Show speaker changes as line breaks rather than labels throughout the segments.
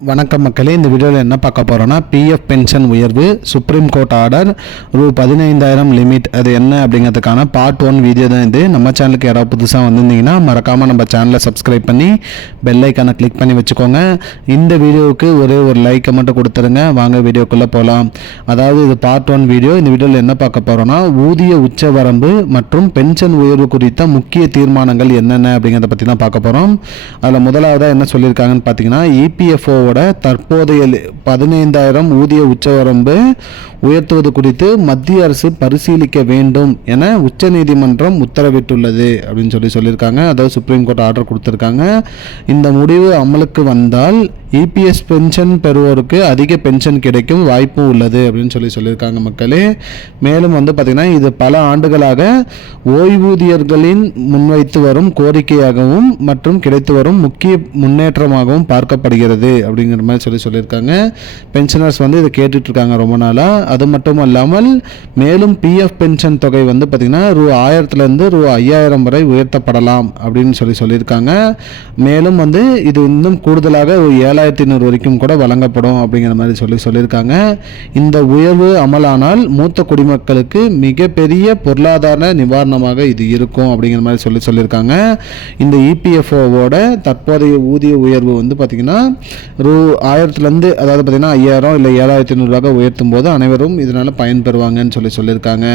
வணக்கம் மக்களே இந்த வீடியோவில் என்ன பார்க்க போகிறோன்னா பிஎஃப் பென்ஷன் உயர்வு சுப்ரீம் கோர்ட் ஆர்டர் ரூ பதினைந்தாயிரம் லிமிட் அது என்ன அப்படிங்கிறதுக்கான பார்ட் ஒன் வீடியோ தான் இது. நம்ம சேனலுக்கு யாராவது புதுசாக வந்திருந்தீங்கன்னா மறக்காமல் நம்ம சேனலை சப்ஸ்கிரைப் பண்ணி பெல் ஐக்கானை கிளிக் பண்ணி வச்சுக்கோங்க. இந்த வீடியோவுக்கு ஒரே ஒரு லைக்கை மட்டும் கொடுத்துருங்க. வாங்க வீடியோக்குள்ளே போகலாம் அதாவது இது பார்ட் ஒன் வீடியோ இந்த வீடியோவில் என்ன பார்க்க போகிறோன்னா ஊதிய உச்ச வரம்பு மற்றும் பென்ஷன் உயர்வு குறித்த முக்கிய தீர்மானங்கள் என்னென்ன அப்படிங்கிறத பற்றி தான் பார்க்க போகிறோம் அதில் முதலாவதாக என்ன சொல்லியிருக்காங்கன்னு பார்த்தீங்கன்னா இபிஎஃப்ஓ இபிஎஃப்ஓவோட தற்போதைய பதினைந்தாயிரம் ஊதிய உச்சவரம்பு உயர்த்துவது குறித்து மத்திய அரசு பரிசீலிக்க வேண்டும் என உச்சநீதிமன்றம் உத்தரவிட்டுள்ளது அப்படின்னு சொல்லி சொல்லியிருக்காங்க. அதாவது சுப்ரீம் கோர்ட் ஆர்டர் கொடுத்துருக்காங்க. இந்த முடிவு அமலுக்கு வந்தால் இபிஎஸ் பென்ஷன் பெறுவோருக்கு அதிக பென்ஷன் கிடைக்கும் வாய்ப்பும் உள்ளது அப்படின்னு சொல்லி சொல்லியிருக்காங்க மக்களே. மேலும் வந்து பார்த்திங்கன்னா இது பல ஆண்டுகளாக ஓய்வூதியர்களின் முன்வைத்து வரும் கோரிக்கையாகவும் மற்றும் கிடைத்து வரும் முக்கிய முன்னேற்றமாகவும் பார்க்கப்படுகிறது அப்படிங்கிற மாதிரி சொல்லி சொல்லியிருக்காங்க. பென்ஷனர்ஸ் வந்து இதை கேட்டுட்டு இருக்காங்க ரொம்ப நாளாக அது மட்டும் இல்லாமல் மேலும் பிஎஃப் பென்ஷன் தொகை வந்து பார்த்திங்கன்னா ரூ ஆயிரத்துலேருந்து ரூ ஐயாயிரம் வரை உயர்த்தப்படலாம் அப்படின்னு சொல்லி சொல்லியிருக்காங்க. மேலும் வந்து இது இன்னும் கூடுதலாக ஒரு ஏழாயிரத்தி ஐநூறு வரைக்கும் கூட வழங்கப்படும் அப்படிங்கிற மாதிரி சொல்லி சொல்லியிருக்காங்க. இந்த உயர்வு அமலானால் மூத்த குடிமக்களுக்கு மிகப்பெரிய பொருளாதார நிவாரணமாக இது இருக்கும் அப்படிங்கிற மாதிரி சொல்லி சொல்லியிருக்காங்க. இந்த இபிஎஃப்ஓவோட தற்போதைய ஊதிய உயர்வு வந்து பார்த்திங்கன்னா ஒரு ஆயிரத்துலேருந்து அதாவது பார்த்திங்கன்னா ஐயாயிரம் இல்லை ஏழாயிரத்தி ஐநூறுரூவாக உயர்த்தும் போது அனைவரும் இதனால் பயன்பெறுவாங்கன்னு சொல்லி சொல்லியிருக்காங்க.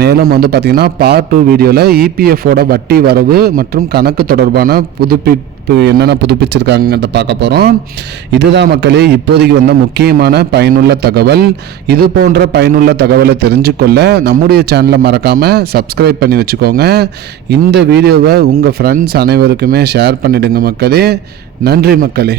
மேலும் வந்து பார்த்திங்கன்னா பார்ட் டூ வீடியோவில் இபிஎஃப்ஓட வட்டி வரவு மற்றும் கணக்கு தொடர்பான புதுப்பிப்பு என்னென்ன புதுப்பிச்சிருக்காங்கன்றத பார்க்க போகிறோம் இதுதான் மக்களே இப்போதைக்கு வந்த முக்கியமான பயனுள்ள தகவல். இது போன்ற பயனுள்ள தகவலை தெரிஞ்சுக்கொள்ள நம்முடைய சேனலை மறக்காமல் சப்ஸ்கிரைப் பண்ணி வச்சுக்கோங்க. இந்த வீடியோவை உங்கள் ஃப்ரெண்ட்ஸ் அனைவருக்குமே ஷேர் பண்ணிவிடுங்க மக்களே. நன்றி மக்களே.